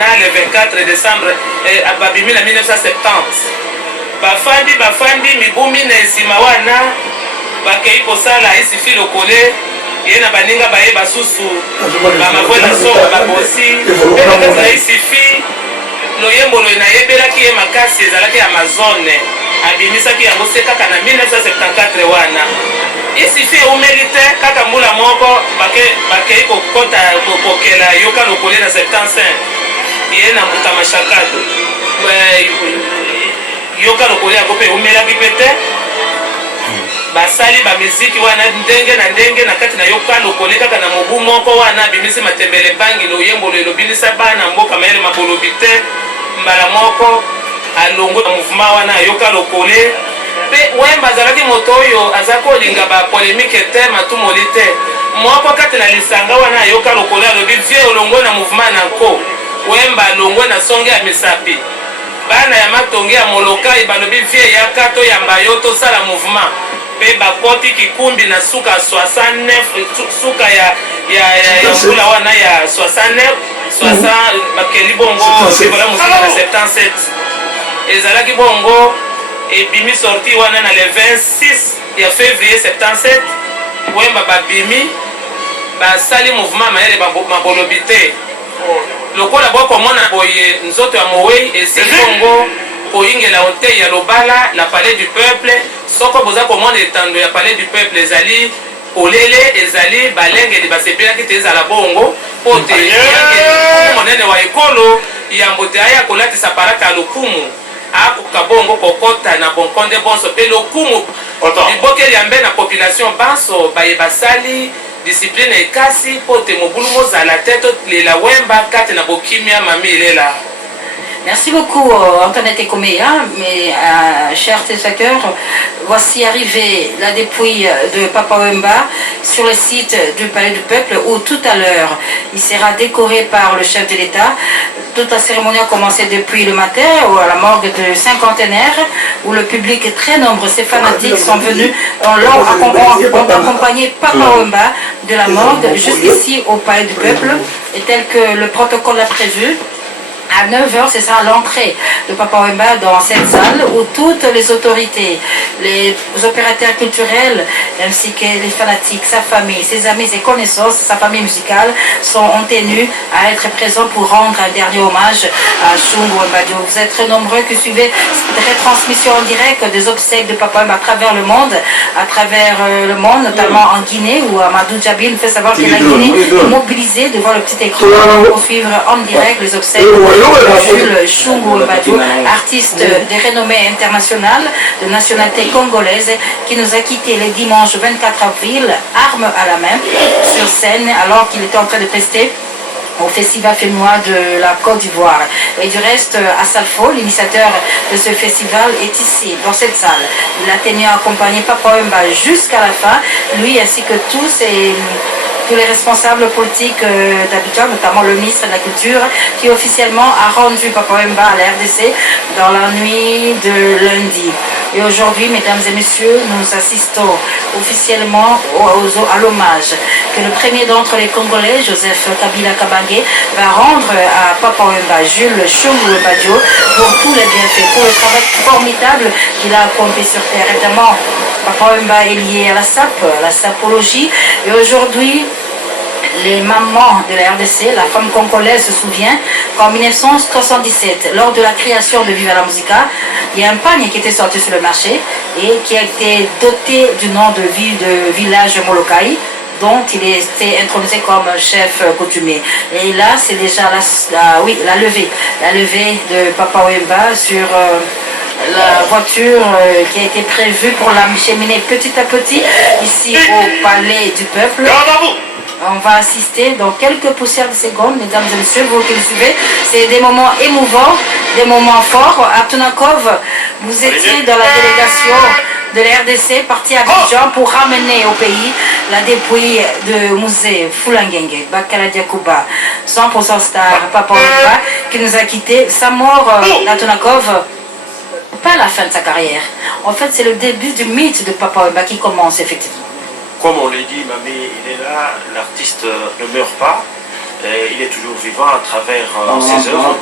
le 24 décembre babimi na 1970 bafandi mibumi na esima wana bakei kosala isifi lokole ye na baninga baye basusu bamavwela soko babosi mpe bakati na isifi loyembolo nayebelaki ye makasi ezalaki amazone abimisaki yango se kaka na 1974 wana isifi eumeli te kaka mbula moko bakei kokota kokokela yoka lokole na 75 ye na mbuta mashakado yoka lokole yango mpe eumelaki mpe te basali bamiziki wana ndenge na ndenge na kati na yoka lokole kaka na mobu moko wana abimisi matembele bangi loyembolo elobinisa bana mboka mayele mabolobi te mbala moko alongo na mouvement wana yoka lokole mpe Wemba azalaki moto oyo aza kolinga bapolémike te matumoli te moko kati na lisanga wana yoka lokole alobi vie olongo na mouvement nako Wemba alongo na songe ya misapi bana ya matonge ya molokai balobi vie yaka toyamba yo tosala mouvement mpe bakoti kikumbi na suka 69 suka ya mbula wana ya 69 bakeli bongo ebola mosika na 77 ezalaki bongo ebimi sorti wana na le 26 ya février 77 Wemba babimi basali mouvement mayele mabolobi te lokola bokomona boye nzoto ya mowei esili bongo koyingela hotel ya lobala la palais du peuple soko boza komona etando ya palais du peuple ezali olele ezali balengeli basepelaki te ezala bongo po te monene wa ekolo yambo te aya kolatisa paraka ya lokumu akoka bongo kokota na bonkonde bonso mpe lokumu libokeli ya mbe na population banso baye basali discipline ekasi po te mobulu mozala te tolela Wemba kati na bokimia mami elela. Merci beaucoup Antoinette Ekomea, mes chers téléspectateurs. Voici arrivé la dépouille de Papa Wemba sur le site du Palais du Peuple où tout à l'heure il sera décoré par le chef de l'État. Toute la cérémonie a commencé depuis le matin à la morgue de cinquantenaire où le public est très nombreux, ces fanatiques sont venus, ont accompagné Papa Wemba de la morgue jusqu'ici au Palais du Peuple et tel que le protocole l'a prévu. À 9h, c'est ça l'entrée de Papa Wemba dans cette salle où toutes les autorités, les opérateurs culturels, ainsi que les fanatiques, sa famille, ses amis, ses connaissances, sa famille musicale sont tenus à être présents pour rendre un dernier hommage à Shungu Wemba. Vous êtes très nombreux qui suivez cette retransmission en direct des obsèques de Papa Wemba à travers le monde, notamment en Guinée où Amadou Djabil nous fait savoir que la Guinée est mobilisée devant le petit écran pour suivre en direct les obsèques Jules Shungu Wemba, artiste de renommée internationale, de nationalité congolaise, qui nous a quittés le dimanche 24 avril, arme à la main, sur scène, alors qu'il était en train de tester au Festival féminois de la Côte d'Ivoire. Et du reste, Assalfo, l'initiateur de ce festival, est ici, dans cette salle. Il a tenu à accompagner Papa Wemba jusqu'à la fin, lui ainsi que tous les responsables politiques d'Abidjan, notamment le ministre de la Culture, qui officiellement a rendu Papa Wemba à la RDC dans la nuit de lundi. Et aujourd'hui, mesdames et messieurs, nous assistons officiellement à l'hommage que le premier d'entre les Congolais, Joseph Kabila Kabange, va rendre à Papa Wemba, Jules Shungu Wemba pour tous les bienfaits, pour le travail formidable qu'il a accompli sur terre. Évidemment, Papa Wemba est lié à la sapologie, et aujourd'hui, les mamans de la RDC, la femme congolaise se souvient qu'en 1977, lors de la création de Viva la Musica, il y a un panier qui était sorti sur le marché et qui a été doté du nom de village Molokai, dont il était intronisé comme chef coutumier. Et là, c'est déjà la levée de Papa Wemba sur la voiture qui a été prévue pour la cheminer petit à petit ici au Palais du Peuple. On va assister dans quelques poussières de secondes, mesdames et messieurs, vous qui le suivez. C'est des moments émouvants, des moments forts. Abtunakov, vous étiez dans la délégation de la RDC, parti à Abidjan pour ramener au pays la dépouille de Musée Fulangenge, Bakala Diakouba, 100% star, Papa Wemba, qui nous a quittés. Sa mort, Abtunakov, pas la fin de sa carrière. En fait, c'est le début du mythe de Papa Wemba qui commence effectivement. Comme on l'a dit, Mamé, il est là, l'artiste ne meurt pas. il est toujours vivant à travers ses œuvres.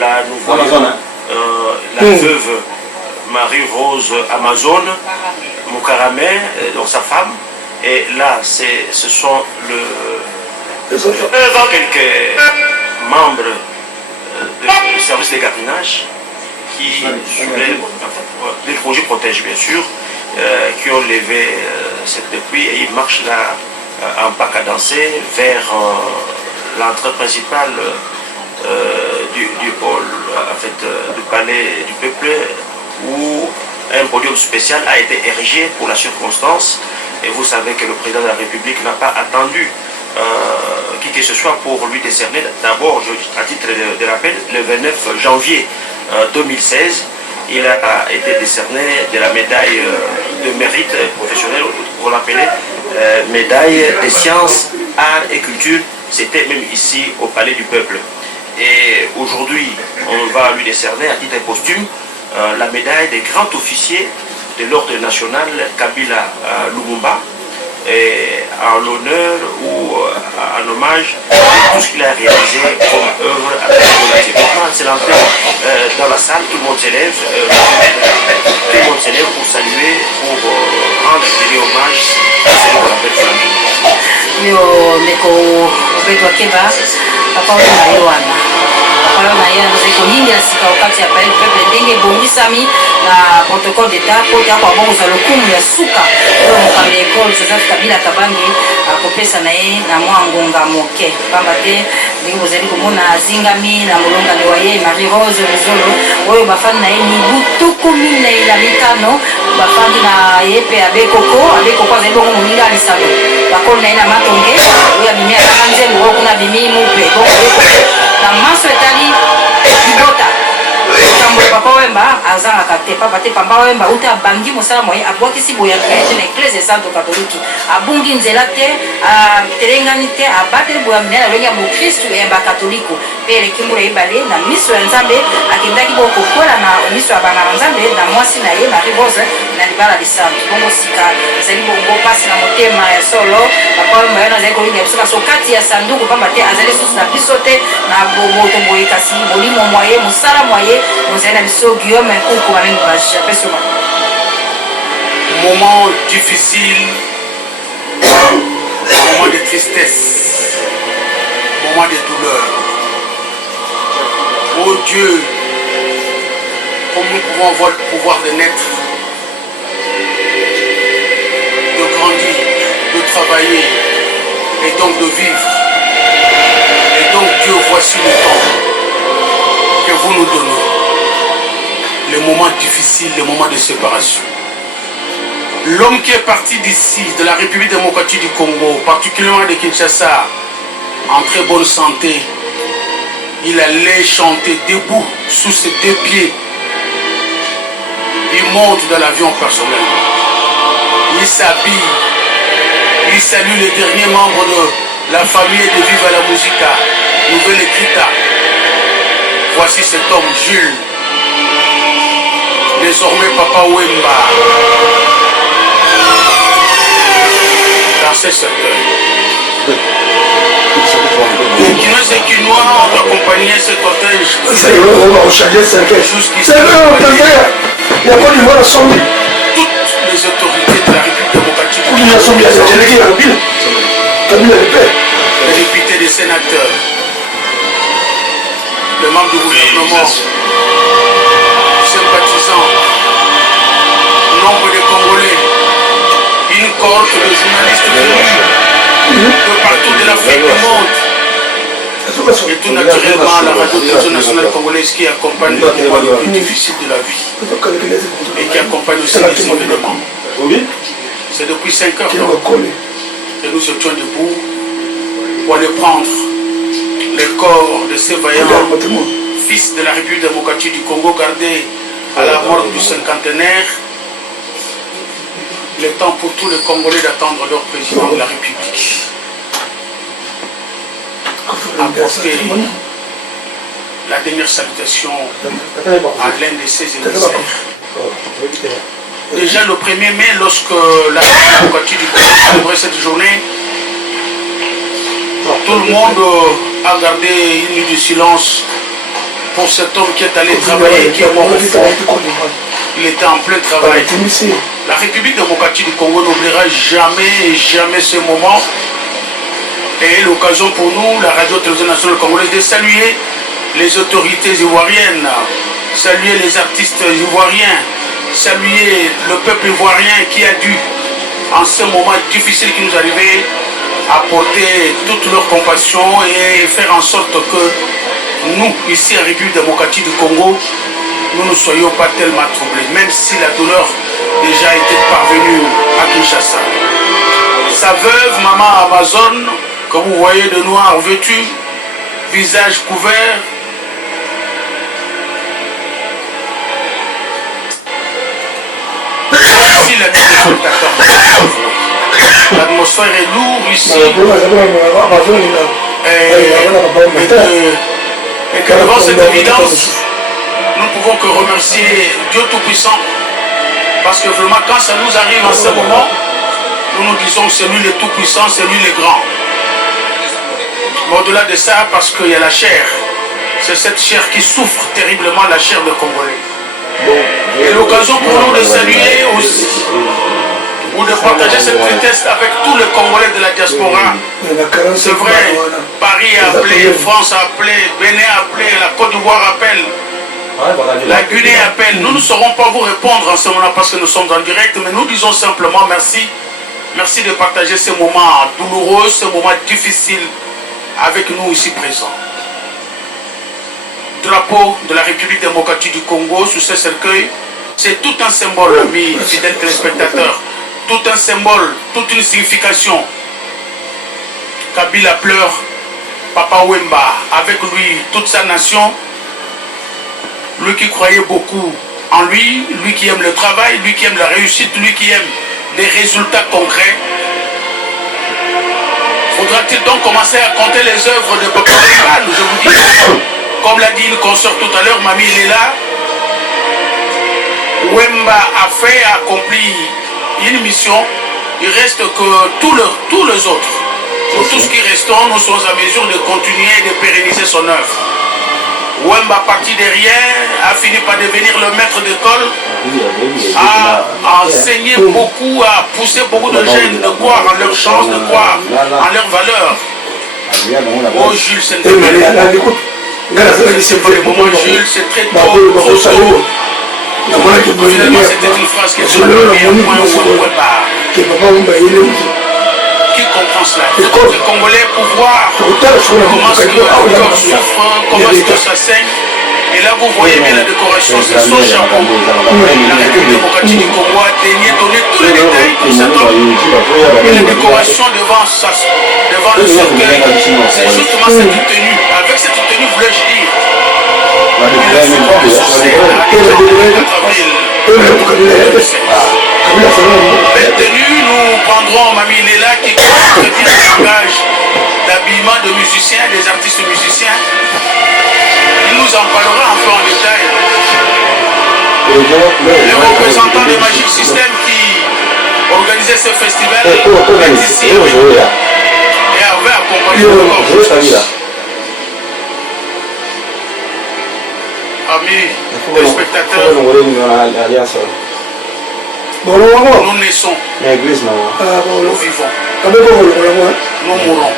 Là, nous voyons la veuve Marie-Rose Amazon, Moukaramé, donc sa femme. Et là, ce sont quelques membres du service de gardiennage qui, des projets protègent bien sûr, qui ont levé cette dépouille et ils marchent là en pas cadencé vers l'entrée principale du hall, en fait, du palais du peuple, où un podium spécial a été érigé pour la circonstance. Et vous savez que le président de la République n'a pas attendu qui que ce soit pour lui décerner, d'abord, à titre de rappel, le 29 janvier 2016, il a été décerné de la médaille de mérite professionnel, on l'appelait médaille des sciences, arts et culture. C'était même ici au Palais du Peuple. Et aujourd'hui, on va lui décerner à titre posthume la médaille des grands officiers de l'ordre national Kabila Lumumba, et en l'honneur ou en hommage à tout ce qu'il a réalisé comme œuvre à c'est l'entrée dans la salle, tout le monde s'élève, pour saluer, pour rendre un hommage à ce qu'on appelle famille. Yo Meko Obedwa Keba, papa wa Yohana. Papa wa Yohana ziko nyingi na sika wakati ya pale pepe ndenge bongisami na protocole d'etat pour kwa bongo za lokumu ya suka. Yo mkambe école Joseph Kabila Kabange akopesa na ye na mwangonga moke. Pamba te ndenge bozali komona zingami na molonga ni waye Marie Rose Rizolo. Oyo bafani na ye ni butuku mine na mitano. Bafani na ye pe abekoko azali bongo moninga alisalo. Bakolo na ye na matonge oyo bimia kanze ngo kuna bimi mupe bongo na maso etali ibota kambo papa wemba azanga kate papa te pamba wemba uta bangi mosala moye abwakisi boya krete na eglise santo katoliki abungi nzela te terengani te abate boya mena lenga mo Kristo ya ba katoliko pele kimbula ibale na miso ya nzambe akendaki boko kola na miso ya bana nzambe na mwasi na ye Marie Rose na libala de santo bongo sika ezali bongo pasi na motema ya solo papa wemba yana zali kolinga biso kaso kati ya sanduku pamba te azali susu na biso te na bobo to boye kasi bolimo moye musala moye mozali biso Guillaume Nkuku avec Bacha pesoma. Moment difficile, moment de tristesse, moment de douleur. Oh Dieu, comme nous pouvons avoir le pouvoir de naître, de grandir, de travailler et donc de vivre. Et donc Dieu, voici le temps que vous nous donnez. Les moments difficiles, les moments de séparation. L'homme qui est parti d'ici, de la République démocratique du Congo, particulièrement de Kinshasa, en très bonne santé, il allait chanter debout sous ses deux pieds. Il monte dans l'avion personnel. Il s'habille. Il salue les derniers membres de la famille de Viva la Musica, Nouvelle Écrita. Voici cet homme, Jules. Désormais Papa Wemba, dans ce cercueil. Les Guinéens et Guinois ont accompagné ce cortège. Jusqu'ici. Il y a pas du voilà son. Toutes les autorités de la République démocratique. Les députés, les sénateurs, les membres du gouvernement, sympathisants, nombre de Congolais, une cohorte de journalistes venus de partout de l'Afrique du monde. Et tout naturellement la radio nationale congolaise qui accompagne les moments les plus difficiles de la vie et qui accompagne aussi les événements. C'est depuis 5 heures que nous étions debout pour aller prendre les corps de ces vaillants fils de la République démocratique du Congo gardés à la mort du cinquantenaire. Le temps pour tous les Congolais d'attendre leur président de la République. Apporter la dernière salutation à l'un de ses émissaires. Déjà le 1er mai, lorsque la République démocratique du Congo célébrait cette journée, tout le monde a gardé une nuit de silence pour cet homme qui est allé travailler, qui est mort au front. Il était en plein travail. La République démocratique du Congo n'oubliera jamais ce moment. Et l'occasion pour nous, la Radio-Télévision nationale congolaise, de saluer les autorités ivoiriennes, saluer les artistes ivoiriens, saluer le peuple ivoirien qui a dû, en ce moment difficile qui nous arrivait, apporter toute leur compassion et faire en sorte que nous, ici en République démocratique du Congo, nous ne soyons pas tellement troublés, même si la douleur déjà était parvenue à Kinshasa. Sa veuve, maman Amazon, que vous voyez de noir vêtu, visage couvert, voici la téléspectateur. L'atmosphère est lourde ici. Et que devant cette évidence, nous ne pouvons que remercier Dieu Tout-Puissant. Parce que vraiment, quand ça nous arrive en ce moment, nous disons que c'est lui le Tout-Puissant, c'est lui le Grand. Mais au-delà de ça, parce qu'il y a la chair. C'est cette chair qui souffre terriblement, la chair de Congolais. Et l'occasion pour nous de saluer aussi, ou de partager cette tristesse avec tous les Congolais de la diaspora. C'est vrai, Paris a appelé, France a appelé, Bénin a appelé, la Côte d'Ivoire appelle, la Guinée appelle. Nous ne saurons pas vous répondre en ce moment parce que nous sommes en direct, mais nous disons simplement merci. Merci de partager ce moment douloureux, ce moment difficile avec nous ici présents. Drapeau de la République démocratique du Congo sous ce cercueil, c'est tout un symbole, amis fidèles téléspectateurs, tout un symbole, toute une signification. Kabila pleure, Papa Wemba, avec lui toute sa nation, lui qui croyait beaucoup en lui, lui qui aime le travail, lui qui aime la réussite, lui qui aime des résultats concrets. Faudra-t-il donc commencer à compter les œuvres de Papa Wemba? Je vous dis, comme l'a dit une consoeur tout à l'heure, mamie il est là. Wemba a fait, a accompli une mission. Il reste que tous les autres. Pour tous qui restons, nous sommes à mesure de continuer et de pérenniser son œuvre. Wemba, parti de rien, a fini par devenir le maître d'école, a enseigné beaucoup, a poussé beaucoup de jeunes de croire en leur chance, de croire en leur valeur. Oh Jules Saint-Denis, c'est pas le moment Jules, c'est très tôt, trop tôt. Finalement c'était une phrase qui est sur le point Wemba. Qui comprend cela? Les Congolais pour voir comment est-ce que le corps souffre, comment est-ce que ça saigne. Et là vous voyez bien la décoration, c'est son chapeau. La République démocratique du Congo a daigné donner tous les détails pour cet homme. Et la décoration devant le cercueil, c'est justement cette tenue. Avec cette tenue, voulais-je dire, il a fait son cercle à 4 avril. Belle tenue, nous prendrons Mamie Léla qui retient le langage d'habillement de musiciens, des artistes musiciens. Il nous en parlera un peu en détail. Les représentants de Magic System qui organisaient ce festival est ici et avait accompagné le corps. Amis, téléspectateurs, nous naissons, nous vivons, nous mourons.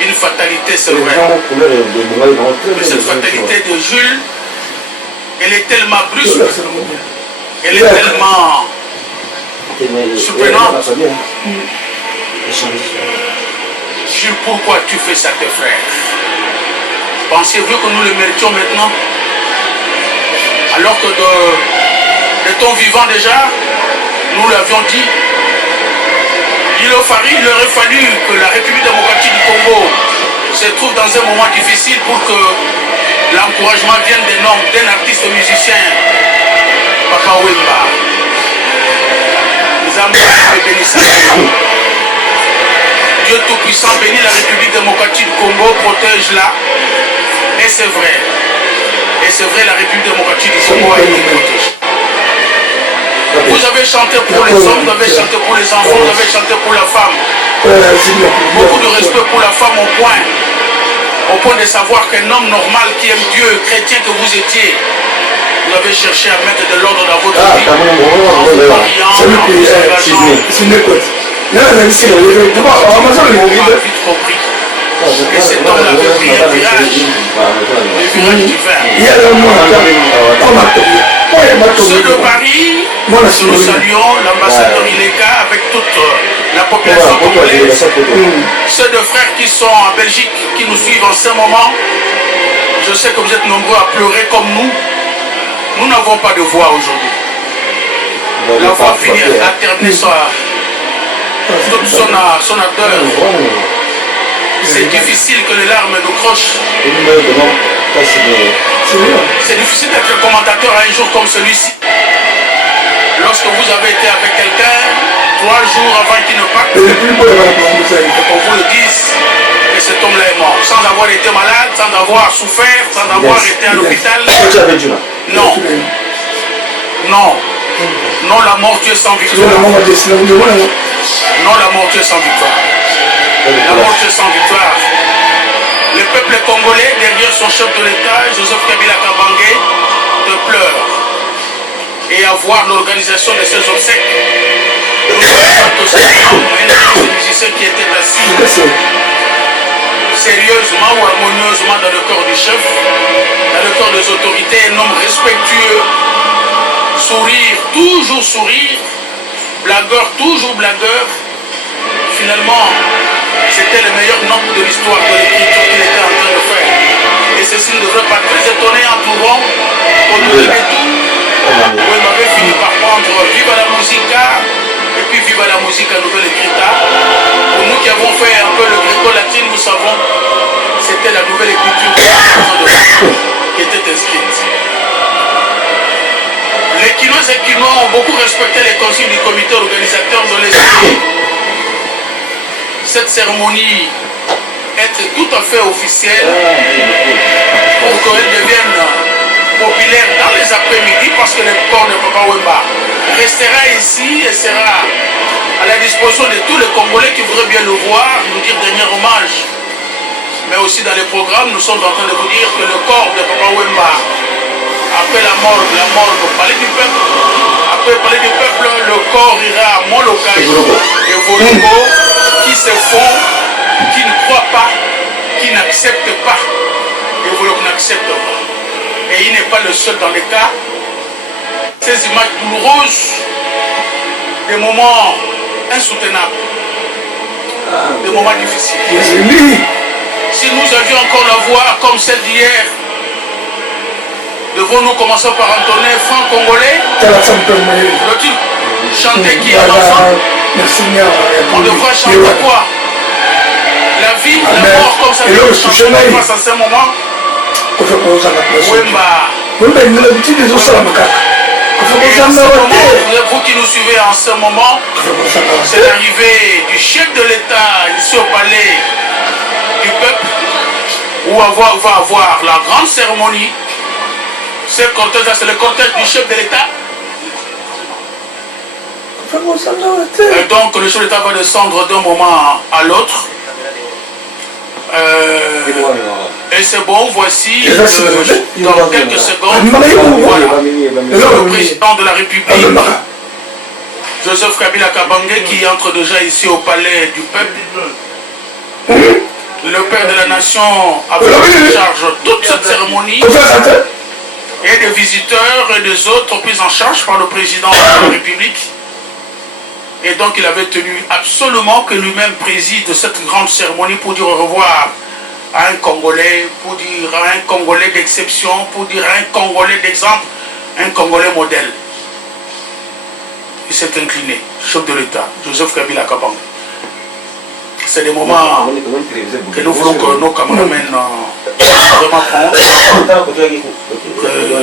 Une fatalité, c'est vrai. Mais cette fatalité de Jules, elle est tellement brusque, elle est tellement surprenante. Jules, pourquoi tu fais ça, tes frères? Pensez-vous que nous le méritions maintenant? Alors que de ton vivant déjà, nous l'avions dit, il aurait fallu que la République démocratique du Congo se trouve dans un moment difficile pour que l'encouragement vienne d'un artiste musicien, Papa Wemba. Les amis bénissent. Dieu Tout-Puissant bénit la République démocratique du Congo, protège-la. Et c'est vrai. Et c'est vrai, la République démocratique du Congo a été protégée. Vous avez chanté pour les hommes, vous avez chanté pour les enfants, vous avez chanté pour la femme. Beaucoup de respect pour la femme au point au point de savoir qu'un homme normal qui aime Dieu, chrétien que vous étiez, vous avez cherché à mettre de l'ordre dans votre vie. En vous mariant, en vous engageant. Vous avez vite compris. Et cet homme avait pris un virage, le virage divin. Ceux de Paris, nous saluons l'ambassadeur Ileka avec toute la population congolaise. Ceux de frères qui sont en Belgique, qui nous suivent en ce moment, je sais que vous êtes nombreux à pleurer comme nous. Nous n'avons pas de voix aujourd'hui. La voix finit à terminer toute son ardeur. C'est difficile que les larmes nous crochent. C'est difficile d'être commentateur à un jour comme celui-ci. Lorsque vous avez été avec quelqu'un 3 jours avant qu'il ne parte, et qu'on vous le dise que cet homme-là est mort, sans avoir été malade, sans avoir souffert, sans avoir été à l'hôpital. Non. Non. Non, la mort, tu es sans victoire. Non, la mort, tu es sans victoire. La mort, tu es sans victoire. Le peuple congolais, derrière son chef de l'État, Joseph Kabila Kabange, te pleure. Et à voir l'organisation de ces obsèques, nous avons aussi un musicien qui était assis sérieusement ou harmonieusement dans le corps du chef, dans le corps des autorités, un homme respectueux, sourire, toujours sourire, blagueur, toujours blagueur. Finalement, c'était le meilleur note de l'histoire de l'écriture qu'il était en train de faire. Et ceci ne devrait pas très étonner en trouvant au milieu de tout, où il m'avait fini par prendre Viva la Musica et puis Viva la Musica Nouvelle Écrita. Pour nous qui avons fait un peu le gréco-latine, nous savons c'était la nouvelle écriture qui était inscrite. Les Quinois et Quinois ont beaucoup respecté les consignes du comité organisateur de l'esprit. Cette cérémonie est tout à fait officielle pour qu'elle devienne populaire dans les après-midi parce que le corps de Papa Wemba restera ici et sera à la disposition de tous les Congolais qui voudraient bien le voir, nous dire dernier hommage. Mais aussi dans les programmes, nous sommes en train de vous dire que le corps de Papa Wemba, après la mort au palais du peuple, après le palais du peuple, le corps ira à Molokai et Volongo, qui se font, qui ne croient pas, qui n'acceptent pas, et Volongo n'accepte pas. Et il n'est pas le seul dans les cas. Ces images douloureuses, des moments insoutenables, des moments difficiles. Si nous avions encore la voix comme celle d'hier, devons-nous commencer par entonner franc congolais? Doit-il chanter qui est l'enfant? On devrait chanter quoi? La vie, la mort, comme ça, nous passe à ce moment. Wemba. Et en ce moment, vous qui nous suivez en ce moment, c'est l'arrivée du chef de l'État ici au palais du peuple, où on va avoir la grande cérémonie. C'est le cortège du chef de l'État. Et donc le chef de l'État va descendre d'un moment à l'autre. Et c'est bon, voici dans quelques secondes, voilà, le président de la République, Joseph Kabila Kabange, qui entre déjà ici au palais du peuple. Le père de la nation a pris en charge toute cette cérémonie. Et des visiteurs et des autres pris en charge par le président de la République. Et donc il avait tenu absolument que lui-même préside cette grande cérémonie pour dire au revoir à un Congolais, pour dire à un Congolais d'exception, pour dire à un Congolais d'exemple, un Congolais modèle. Il s'est incliné, chef de l'État, Joseph Kabila Kabange. C'est des moments que nous voulons que nos caméramens vraiment prendre.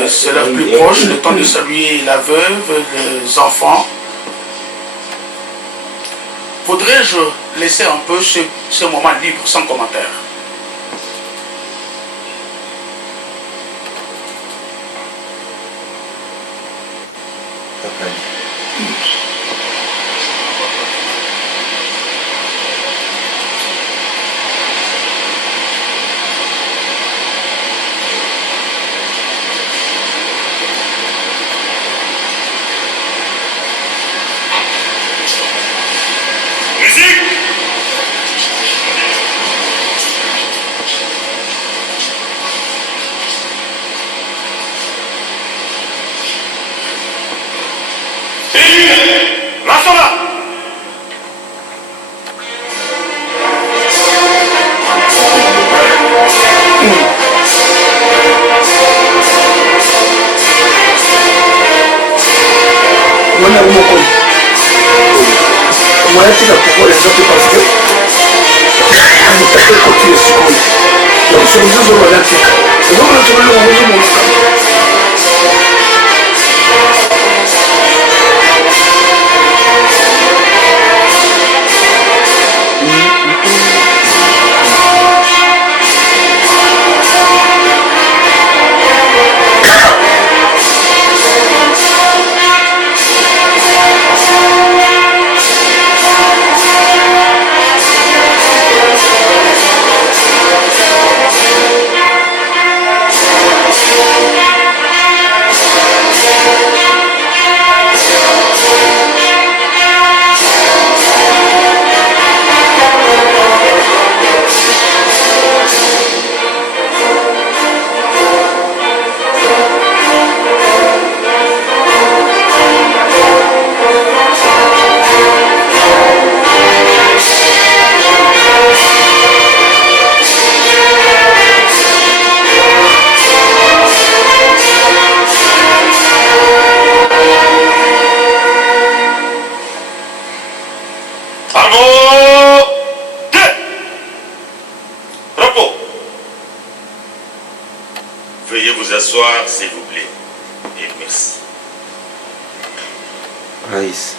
C'est la plus proche, le temps de saluer la veuve, les enfants. Voudrais-je laisser un peu ce moment libre, sans commentaire? on a beaucoup. Moi, je suis là pour les autres parce que on peut pas continuer ce qu'on est. Donc, c'est une chose de la tête. Et donc, on a trouvé le moment de Veuillez vous asseoir, s'il vous plaît. Et merci. Raïs.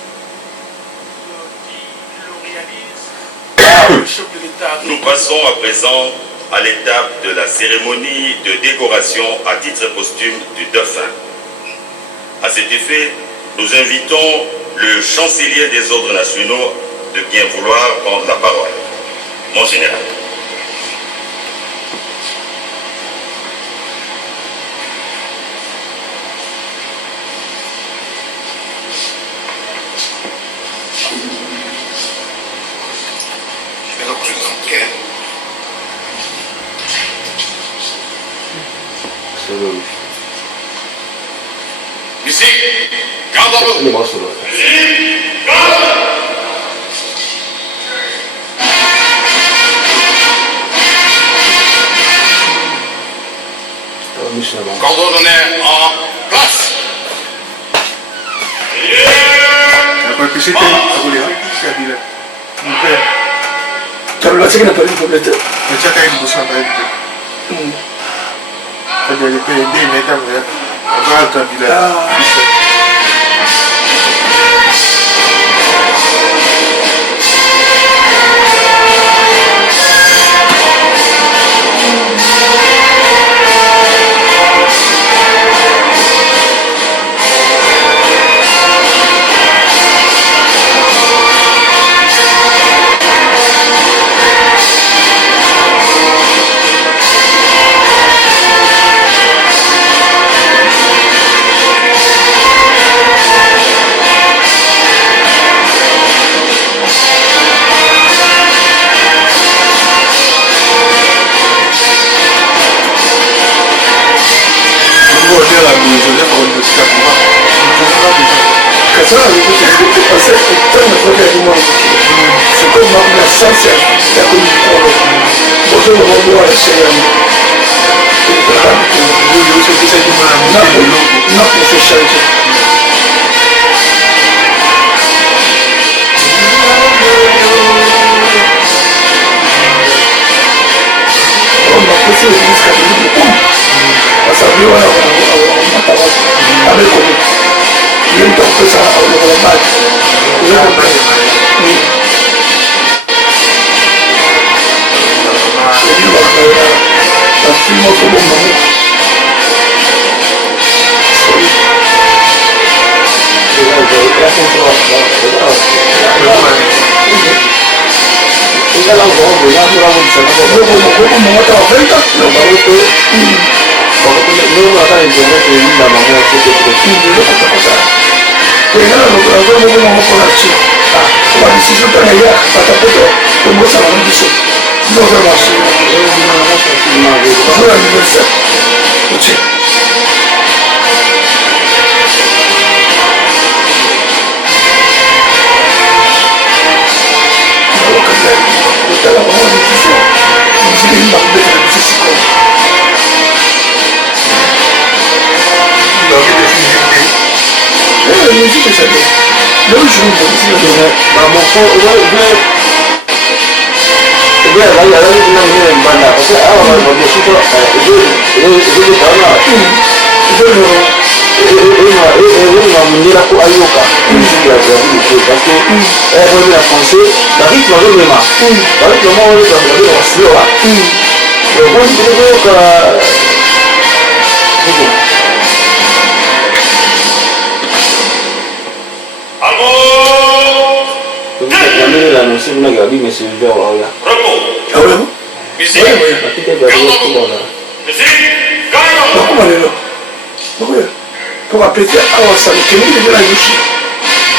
Nous passons à présent à l'étape de la cérémonie de décoration à titre posthume du dauphin. À cet effet, nous invitons le chancelier des ordres nationaux de bien vouloir prendre la parole. Mon général. Je vais le présenter. Ici, garde à vous. Coordonné en place. musique ça bien. Le jour où pour appeler à ça, le Kenya de la Yushi.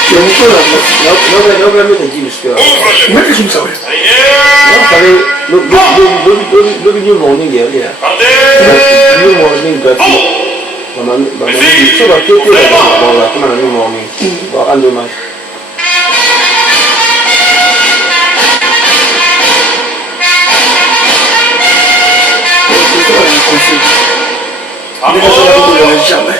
Qui est un peu là. Mais qui me savait. Jamais.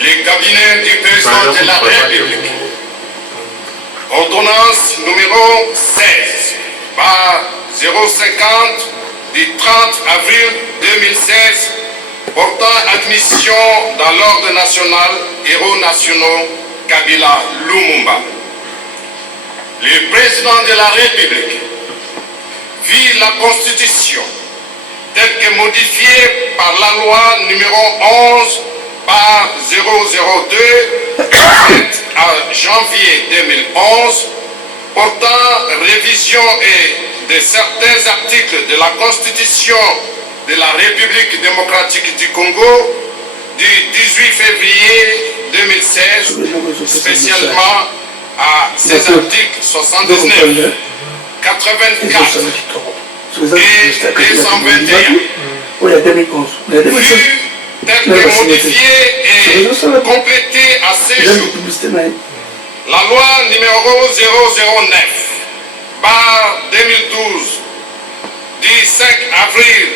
Le cabinet du président de la République. Ordonnance numéro 16 par 050 du 30 avril 2016 portant admission dans l'ordre national héros nationaux Kabila Lumumba. Le président de la République vit la Constitution telle que modifiée par la loi numéro 11 par 002 à janvier 2011 portant révision de certains articles de la Constitution de la République démocratique du Congo du 18 février 2016, spécialement à ces articles 79, 84 et 221. Tel que modifié et complété à ces jours. La loi numéro 009 par 2012 du 5 avril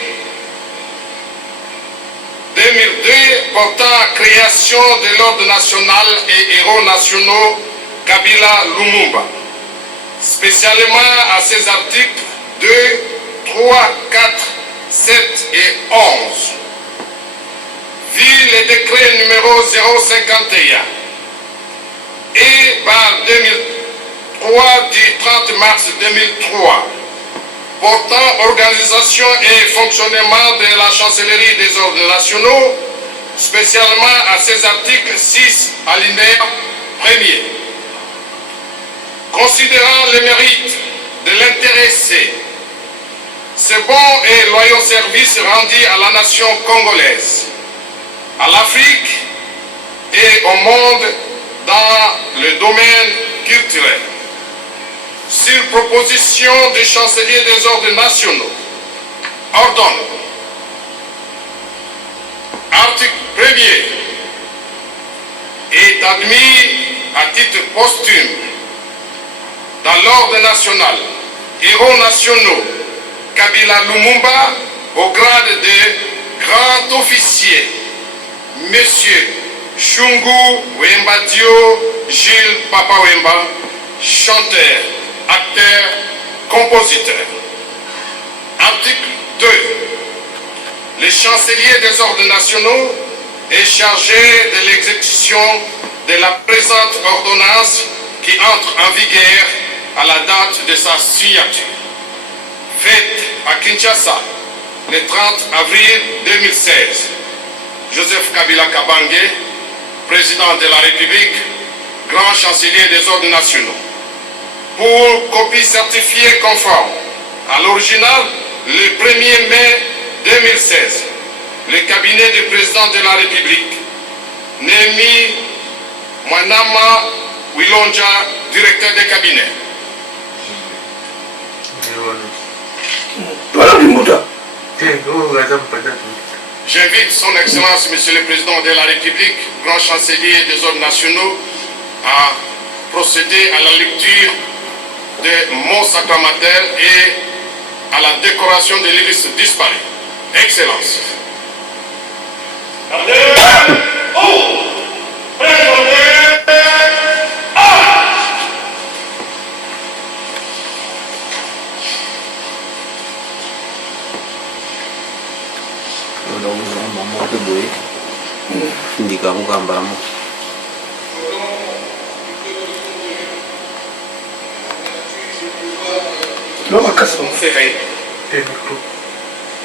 2002 portant création de l'ordre national et héros nationaux Kabila Lumumba, spécialement à ces articles 2, 3, 4, 7 et 11. Vu le décret numéro 051 et par 2003 du 30 mars 2003 portant organisation et fonctionnement de la chancellerie des ordres nationaux, spécialement à ces articles 6 alinéa 1er. Considérant le mérite de l'intéressé, ce bon et loyaux service rendu à la nation congolaise, à l'Afrique et au monde dans le domaine culturel. Sur proposition du chancelier des ordres nationaux, ordonne. Article 1er est admis à titre posthume dans l'ordre national, héros nationaux, Kabila Lumumba au grade de grand officier, Monsieur Shungu Wembadio Gilles Papa Wemba, chanteur, acteur, compositeur. Article 2. Le chancelier des ordres nationaux est chargé de l'exécution de la présente ordonnance qui entre en vigueur à la date de sa signature. Faite à Kinshasa le 30 avril 2016. Joseph Kabila Kabange, président de la République, grand chancelier des ordres nationaux. Pour copie certifiée conforme à l'original, le 1er mai 2016, le cabinet du président de la République, Némi Mwanama Wilonja, directeur de cabinet. J'invite son Excellence, Monsieur le Président de la République, grand chancelier des ordres nationaux, à procéder à la lecture de mon sacramentel et à la décoration de l'hélice disparu. Excellence.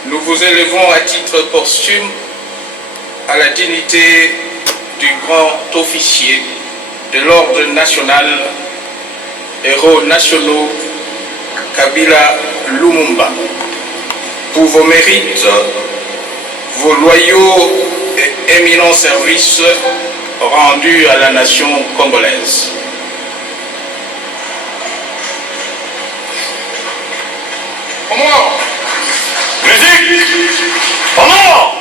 Nous vous élevons à titre posthume à la dignité du grand officier de l'ordre national, héros nationaux Kabila Lumumba, pour vos mérites, vos loyaux et éminents services rendus à la nation congolaise. Comment? Musique! Comment?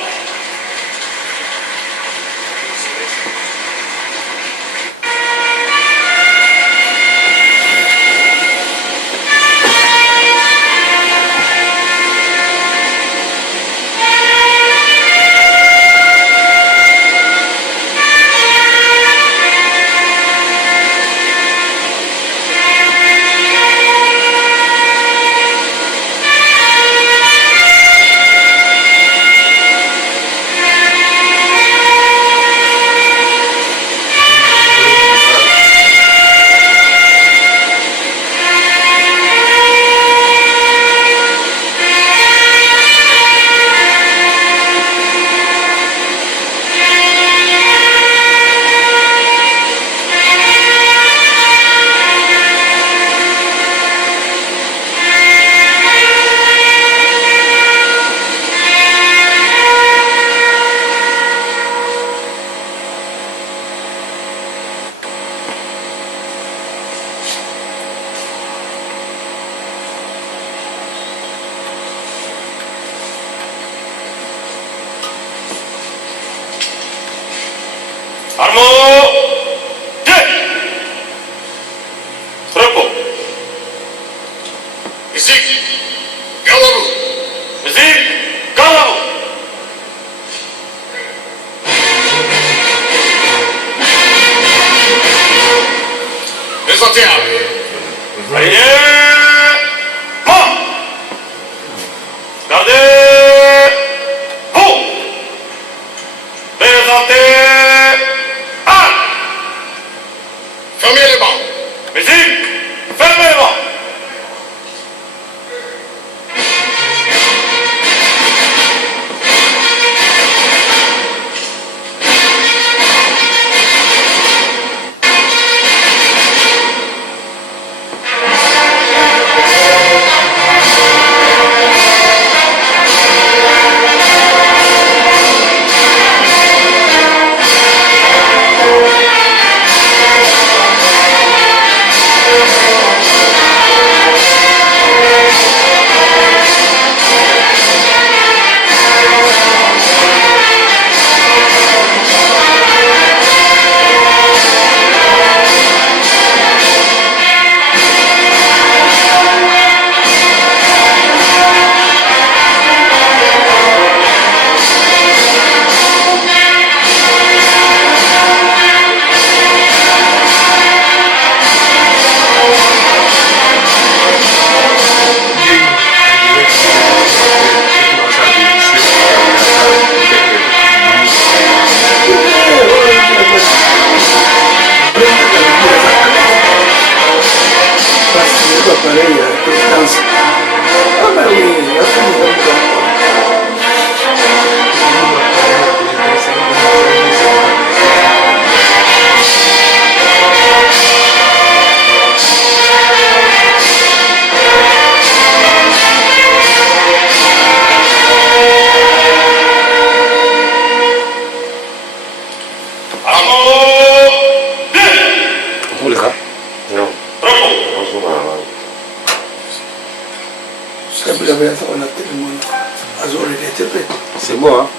C'est moi.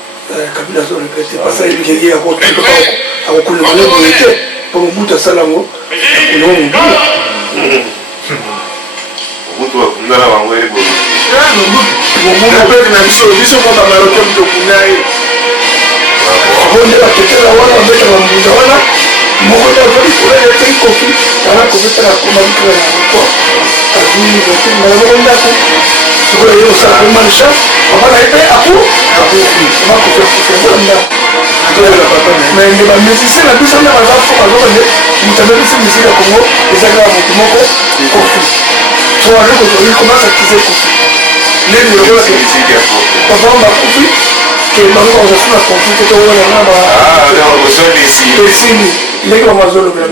Kabila zo répété parce qu'il y a un autre à au couler le monde pour mon bout à Salamo. Non. Mutu akundana wangwele bo. Mon bout na mission pour ta marocaine de Kunaï. bango nde batetela wana babetaka mbuza wana moko nde azali kolala te kofi tala kobetala koma likala na moko azwi na moko ndako sikoyo ye osala pe marisha papa na ye mpe aku makofiakofiakola ndako mais nde bamusicien na biso nde baza fo bazokende moto abebisi musike ya kongo eza kaka moto moko kofi so azokozoli commence à tiser kofi ndenge lokolake papa bakufi ke bango bazosala na conflit to wana esili ndenge bamazolobela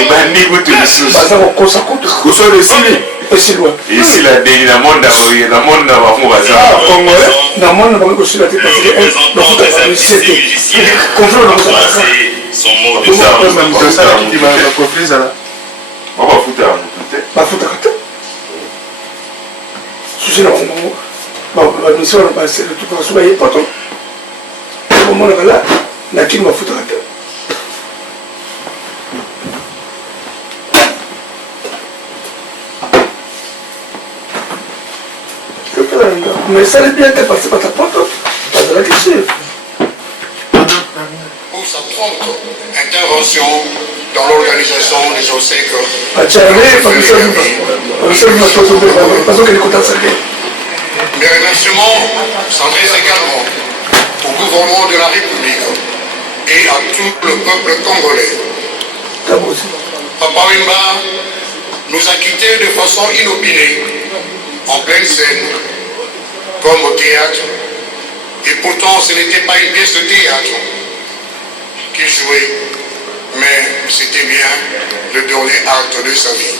ebandi kutu lisusu baza kokosa kutu kusolo esili esili wapi esila ndenge na monde na bango baza congolais na monde na bango kosila te parce que bafutaka misie te conflit nakozalaka bafutaka motu te bafutaka te susi na bango bamisio wana baseletupaka so baye poto bamonaka la nakini bafutaka te mais esali bien te parce bata poto bazalaki sur pour sa prompte intervention dans l'organisation des obsèques. Mes remerciements s'adressent également au gouvernement de la République et à tout le peuple congolais. Papa Wemba nous a quittés de façon inopinée, en pleine scène, comme au théâtre. Et pourtant, ce n'était pas une pièce de théâtre qu'il jouait, mais c'était bien le dernier acte de sa vie.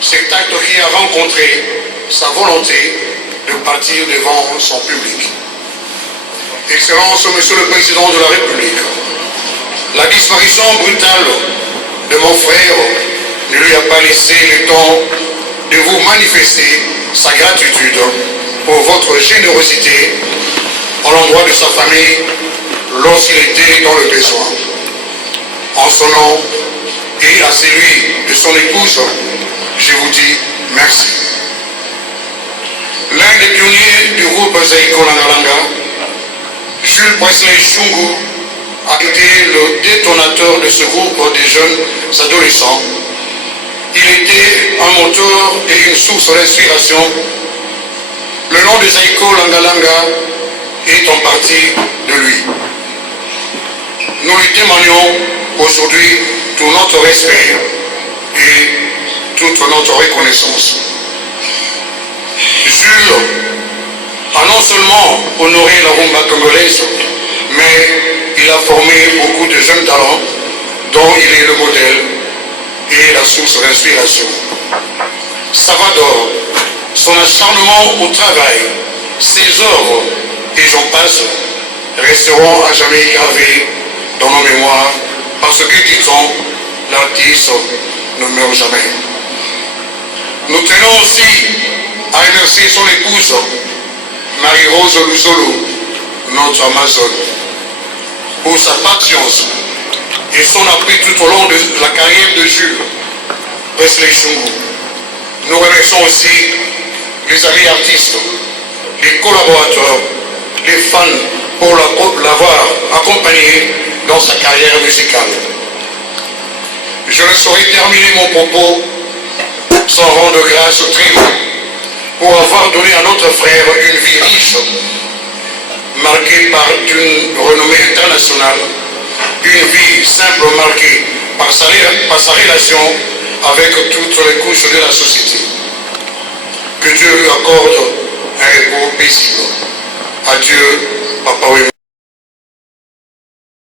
Cet acte qui a rencontré sa volonté de partir devant son public. Excellence, Monsieur le Président de la République, la disparition brutale de mon frère ne lui a pas laissé le temps de vous manifester sa gratitude pour votre générosité à l'endroit de sa famille lorsqu'il était dans le besoin. En son nom et à celui de son épouse, je vous dis merci. L'un des pionniers du groupe Zaïko Langalanga, Jules Presley Shungu, a été le détonateur de ce groupe de jeunes adolescents. Il était un moteur et une source d'inspiration. Le nom de Zaïko Langalanga est en partie de lui. Nous lui témoignons aujourd'hui tout notre respect et toute notre reconnaissance. Jules a non seulement honoré la rumba congolaise, mais il a formé beaucoup de jeunes talents dont il est le modèle et la source d'inspiration. Salvador, son acharnement au travail, ses œuvres et j'en passe resteront à jamais gravés dans nos mémoires parce que, dit-on, l'artiste ne meurt jamais. Nous tenons aussi à remercier son épouse, Marie-Rose Luzolo, notre Amazone, pour sa patience et son appui tout au long de la carrière de Jules Presley Shungu. Nous remercions aussi les amis artistes, les collaborateurs, les fans pour l'avoir accompagné dans sa carrière musicale. Je ne saurais terminer mon propos sans rendre grâce au trio pour avoir donné à notre frère une vie riche, marquée par une renommée internationale, une vie simple marquée par sa relation avec toutes les couches de la société. Que Dieu lui accorde un repos paisible. Adieu, Papa Wemba.